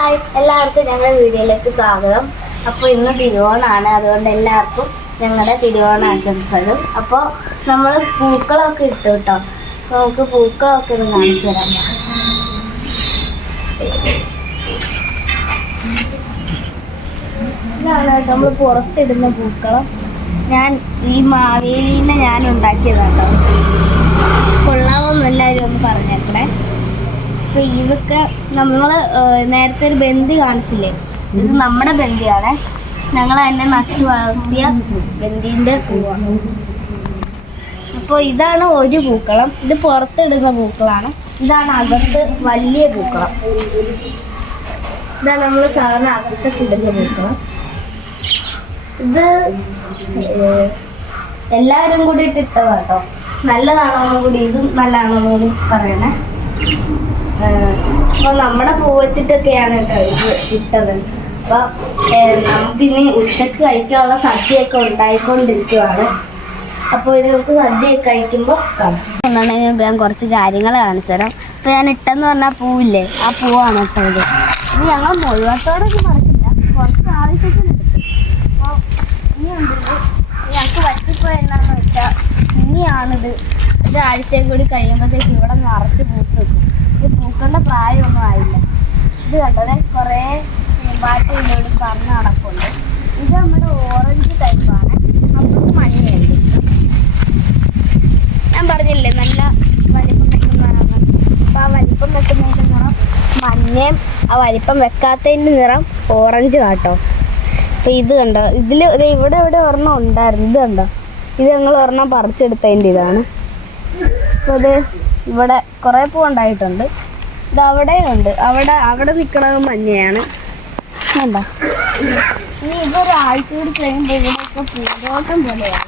Hi എല്ലാവർക്കും ഞങ്ങളുടെ വീഡിയോയിലേക്ക് സ്വാഗതം. അപ്പോൾ ഇന്ന് തിരുവോണാണ്. അതുകൊണ്ട് എല്ലാവർക്കും ഞങ്ങളുടെ തിരുവോണ ആശംസകൾ. അപ്പോൾ നമ്മൾ പൂക്കളൊക്കെ ഇട്ടു കേട്ടോ. നമുക്ക് പൂക്കളൊക്കെ ഒന്ന് കാണിച്ചു തരാം. ഇതാണ് നമ്മൾ പുറത്തിടുന്ന പൂക്കളം. ഞാൻ ഈ മാവേലിനെ ഞാൻ ഉണ്ടാക്കിയതാട്ടോ കൊള്ളാമെന്ന് എല്ലാവരും ഒന്ന് പറഞ്ഞേക്കണേ അപ്പൊ ഇതൊക്കെ നമ്മൾ നേരത്തെ ഒരു ബന്ദി കാണിച്ചില്ലേ? ഇത് നമ്മുടെ ബന്ദിയാണ്. ഞങ്ങൾ തന്നെ നട്ടു വളർത്തിയ ബന്ദിന്റെ പൂവാണ് അപ്പോൾ ഇതാണ് ഒരു പൂക്കളം. ഇത് പുറത്തിടുന്ന പൂക്കളാണ്. ഇതാണ് അകത്ത് വലിയ പൂക്കളം. ഇതാണ് നമ്മൾ സാധാരണ അകത്ത് ഇടുന്ന പൂക്കളം. ഇത് എല്ലാവരും കൂടി ഇട്ടിട്ടോ കേട്ടോ നല്ലതാണോ കൂടി ഇതും നല്ലതാണോ കൂടി പറയണേ. അപ്പോൾ നമ്മുടെ പൂ വെച്ചിട്ടൊക്കെയാണ് ഇത് ഇട്ടത് അപ്പോൾ നമുക്കിനി ഉച്ചയ്ക്ക് കഴിക്കാനുള്ള സദ്യയൊക്കെ ഉണ്ടായിക്കൊണ്ടിരിക്കുവാണ്. അപ്പോൾ ഇനി നമുക്ക് സദ്യയൊക്കെ കഴിക്കുമ്പോൾ കാണാം. എന്നാണെങ്കിൽ ഞാൻ കുറച്ച് കാര്യങ്ങൾ കാണിച്ചു തരാം. ഞാൻ ഇട്ടെന്ന് പറഞ്ഞാൽ പൂവില്ലേ? ആ പൂവാണ് ഇട്ടത് ഇത്. ഇത് ഞങ്ങൾ മുഴുവത്തോടൊന്നും പറഞ്ഞില്ല കുറച്ച് ആവശ്യത്തിന് എടുത്തു. അപ്പോൾ ഇനി എന്തെങ്കിലും ഞങ്ങൾക്ക് പറ്റിപ്പോയി എന്നാന്ന് വെച്ചാൽ ഇനിയാണിത്. ഒരാഴ്ചയും കൂടി കഴിയുമ്പോഴത്തേക്ക് ഇവിടെ നിറച്ച് പൂത്ത് വെക്കും ഇത് പൂക്കളുടെ പ്രായമൊന്നും ആയില്ല ഇത് കണ്ടത് കുറേ ബാറ്റ് ഇതിനോട് പറഞ്ഞ് നടപ്പുണ്ട് ഇത് നമ്മുടെ ഓറഞ്ച് ടൈപ്പാണ് അപ്പുറത്ത് മഞ്ഞയുണ്ട് ഞാൻ പറഞ്ഞില്ലേ നല്ല വലിപ്പം വെക്കുന്നതാണ് അപ്പോൾ ആ വലിപ്പം വെക്കുന്നതിന്റെ നിറം മഞ്ഞയും ആ വലിപ്പം വെക്കാത്തതിന്റെ നിറം ഓറഞ്ച് ആട്ടോ അപ്പോൾ ഇത് കണ്ടോ? ഇതിൽ ഇവിടെ ഇവിടെ ഒരെണ്ണം ഉണ്ടായിരുന്നു. ഇത് കണ്ടോ? ഇത് ഞങ്ങൾ ഒരെണ്ണം പറിച്ചെടുത്തതിന്റെ ഇതാണ്. അപ്പോൾ അത് ഇവിടെ കുറേ പൂ ഉണ്ടായിട്ടുണ്ട്. ഇത് അവിടെ ഉണ്ട്. അവിടെ അവിടെ നിൽക്കണത് മഞ്ഞയാണ്. കണ്ടോ? ഇനി ഇതൊരാഴ്ച കൂടി കഴിയുമ്പോൾ ഇവിടെയൊക്കെ പൂന്തോട്ടം പോലെയാണ്.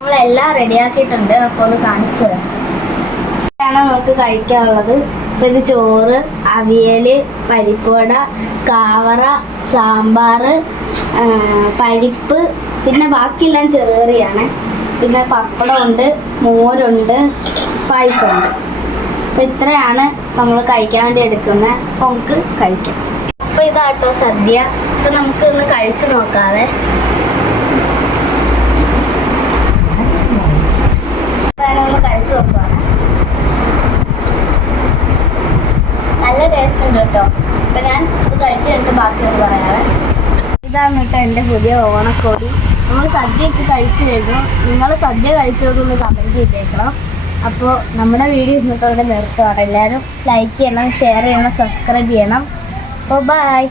നമ്മളെല്ലാം റെഡിയാക്കിയിട്ടുണ്ട് അപ്പോൾ ഒന്ന് കാണിച്ചു തരാം. ഇതാണ് നമുക്ക് കഴിക്കാനുള്ളത്. ഇപ്പം ഇത് ചോറ് അവിയൽ പരിപ്പുവട കാവറ സാമ്പാർ പരിപ്പ് പിന്നെ ബാക്കിയെല്ലാം ചെറുകറിയാണ് പിന്നെ പപ്പടമുണ്ട് മോരുണ്ട് പായസമുണ്ട്. അപ്പം ഇത്രയാണ് നമ്മൾ കഴിക്കാൻ വേണ്ടി എടുക്കുന്നത് അപ്പൊ നമുക്ക് കഴിക്കാം. അപ്പോൾ ഇതാട്ടോ സദ്യ. അപ്പോൾ നമുക്ക് ഒന്ന് കഴിച്ചു നോക്കാവേ. കഴിച്ചു നോക്കുവാണ് നല്ല ടേസ്റ്റ് ഉണ്ട് കേട്ടോ അപ്പൊ ഞാൻ ഇത് കഴിച്ചു ഇതാണ് കേട്ടോ എന്റെ പുതിയ ഓണക്കോടി. നമ്മൾ സദ്യയൊക്കെ കഴിച്ചു കഴിഞ്ഞു. നിങ്ങൾ സദ്യ കഴിച്ചതൊന്ന് കമന്റ് ചെയ്തേക്കണം. അപ്പോൾ നമ്മുടെ വീഡിയോ ഇന്നത്തോടെ നിർത്തുകയാണ് എല്ലാവരും ലൈക്ക് ചെയ്യണം ഷെയർ ചെയ്യണം സബ്സ്ക്രൈബ് ചെയ്യണം. അപ്പോൾ ബൈ